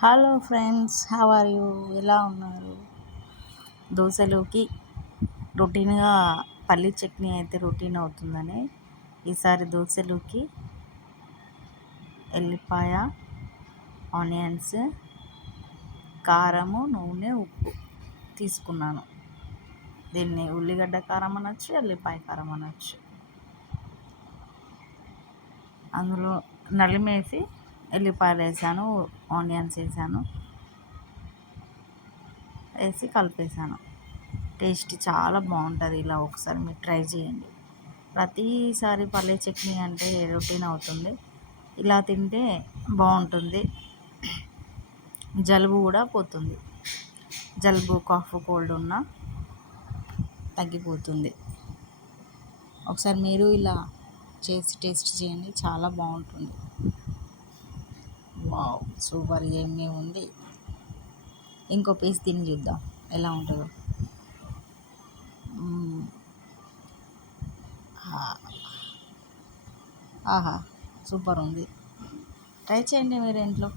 Hello friends, how are you? ఎలా ఉన్నారు? దోశలోకి రొటీన్గా పల్లీ చట్నీ అయితే రొటీన్ అవుతుందని ఈసారి దోశలోకి ఎల్లిపాయ, ఆనియన్స్, కారము, నూనె, ఉప్పు తీసుకున్నాను. దీన్ని ఉల్లిగడ్డ కారం అనొచ్చు, ఎల్లిపాయ కారం అనొచ్చు. అందులో నలిమేసి ఎల్లిపాయలు వేసాను, ఆనియన్స్ వేసాను, వేసి కలిపేసాను. టేస్ట్ చాలా బాగుంటుంది. ఇలా ఒకసారి మీరు ట్రై చేయండి. ప్రతిసారి పల్లీ చట్నీ అంటే రొటీన్ అవుతుంది. ఇలా తింటే బాగుంటుంది. జలుబు కూడా పోతుంది. జలుబు, కాఫ్, కోల్డ్ ఉన్నా తగ్గిపోతుంది. ఒకసారి మీరు ఇలా చేసి టేస్ట్ చేయండి, చాలా బాగుంటుంది. వావ్, సూపర్, ఏమీ ఉంది. ఇంకో పీస్ తిని చూద్దాం ఎలా ఉంటుందో. ఆహా, సూపర్ ఉంది. ట్రై చేయండి మీరు ఇంట్లో.